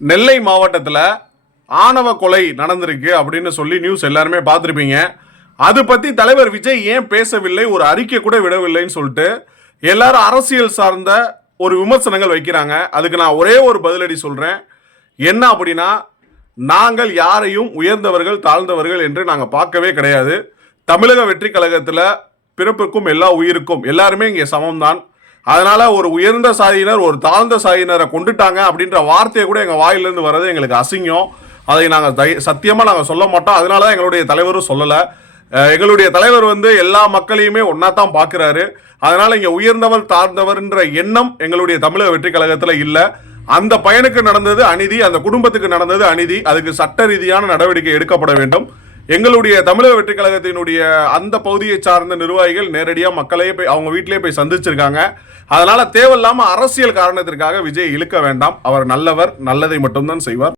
நெல்லை மாவட்டத்தில் ஆணவ கொலை நடந்திருக்கு அப்படின்னு சொல்லி நியூஸ் எல்லாருமே பார்த்துருப்பீங்க. அது பற்றி தலைவர் விஜய் ஏன் பேசவில்லை, ஒரு அறிக்கை கூட விடவில்லைன்னு சொல்லிட்டு எல்லாரும் அரசியல் சார்ந்த ஒரு விமர்சனங்கள் வைக்கிறாங்க. அதுக்கு நான் ஒரே ஒரு பதிலடி சொல்கிறேன். என்ன அப்படின்னா, நாங்கள் யாரையும் உயர்ந்தவர்கள் தாழ்ந்தவர்கள் என்று நாங்கள் பார்க்கவே கிடையாது. தமிழக வெற்றி கழகத்தில் பிறப்புக்கும் எல்லா உயிருக்கும் எல்லாருமே இங்கே சமம்தான். அதனால ஒரு உயர்ந்த சாதியினர் ஒரு தாழ்ந்த சாதியினரை கொண்டுட்டாங்க அப்படின்ற வார்த்தையை கூட எங்கள் வாயிலிருந்து வர்றது எங்களுக்கு அசிங்கம். அதை நாங்கள் சத்தியமாக நாங்கள் சொல்ல மாட்டோம். அதனால தான் எங்களுடைய தலைவரும் சொல்லலை. எங்களுடைய தலைவர் எல்லா மக்களையுமே ஒன்னா தான் பார்க்குறாரு. அதனால இங்கே உயர்ந்தவர் தாழ்ந்தவர்ன்ற எண்ணம் எங்களுடைய தமிழக வெற்றி கழகத்தில் இல்லை. அந்த பையனுக்கு நடந்தது அநீதி, அந்த குடும்பத்துக்கு நடந்தது அநீதி. அதுக்கு சட்ட ரீதியான நடவடிக்கை எடுக்கப்பட வேண்டும். எங்களுடைய தமிழக வெற்றி கழகத்தினுடைய அந்த பகுதியை சார்ந்த நிர்வாகிகள் நேரடியாக மக்களையே போய் அவங்க வீட்டிலேயே போய் சந்திச்சிருக்காங்க. அதனால தேவையில்லாம அரசியல் காரணத்திற்காக விஜய் இழுக்க வேண்டாம். அவர் நல்லவர், நல்லதை மட்டும்தான் செய்வார்.